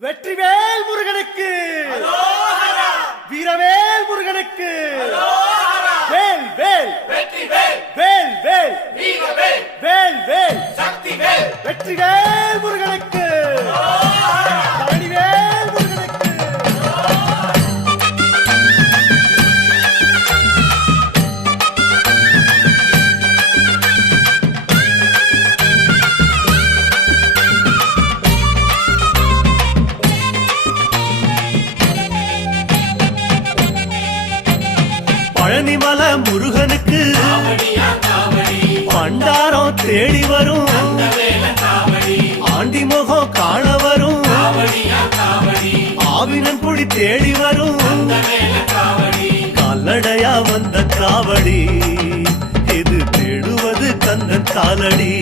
வெற்றிவேல் முருகனுக்கு, வீரவேல் முருகனுக்கு, வேல் வேல் வெற்றிவேல், வேல் வேல் வீரவேல், வேல் வேல் சக்திவேல், வெற்றிவேல் முருகனுக்கு, பழனிவேல் முருகனுக்கு. பழனிமல முருகனுக்கு காவடியா காவடி, பண்டாரம் தேடி வரும், வேல காவடி, ஆண்டி முகம் காண வரும், காவடியா காவடி, ஆவினன் குடி தேடி வரும், வேல காவடி, கால்நடையா வந்த காவடி, இது தேடுவது கந்தன் காலடி.